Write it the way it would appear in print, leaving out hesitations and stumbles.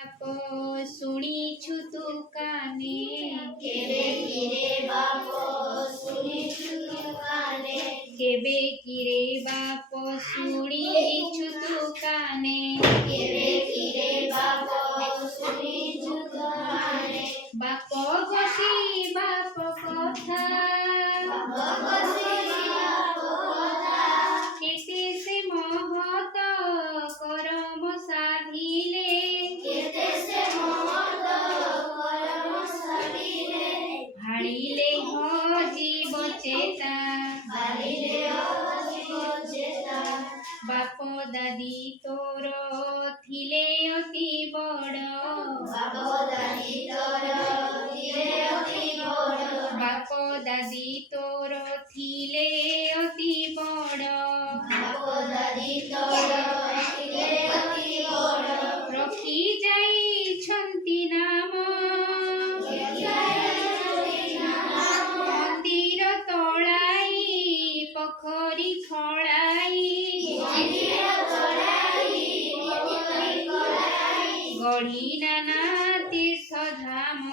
ବାପ ଶୁଣିଛୁ ତୁ କାନେ କେବେ କିରେ ବାପ ଶୁଣିଛୁ ତୁ କାନେ କେବେ କିରେ ବାପ ଶୁଣିଛୁ ତୁ କାନେ କେବେ କିରେ ବାପ ଶୁଣିଛୁ ତୁ କାନେ ବାପ ବସି ବାପ କଥା ବାପ ବସି ବାପ କଥା କେତେ ସେ ମହତ କରମ ସାଧିଲେ କେତେ ସେ ମହତ କରମ ସାଧିଲେ ଭାଳିଲେ ହ ଜୀବ ଚେତା ବାରିଲେ ଅଜୀବ ଚେତା ବାପ ଦାଦି ତୋର ଥିଲେ ଅତି ବଡ଼ ବାପ ଦାଦି ତୋର ଥିଲେ ଅତି ବଡ଼ ବାପ ଦାଦି ତୋର ଥିଲେ ଅତି ବଡ଼ ବାପ ଦାଦି ତୋର ଥିଲେ ଅତି ବଡ଼ ରଖି ଯାଇଛନ୍ତି ନାମ ମନ୍ଦିର ତଳାଇ ପୋଖରୀ ଖୋଳାଇ ଗଢ଼ି ନାନା ତୀର୍ଥ ଧାମ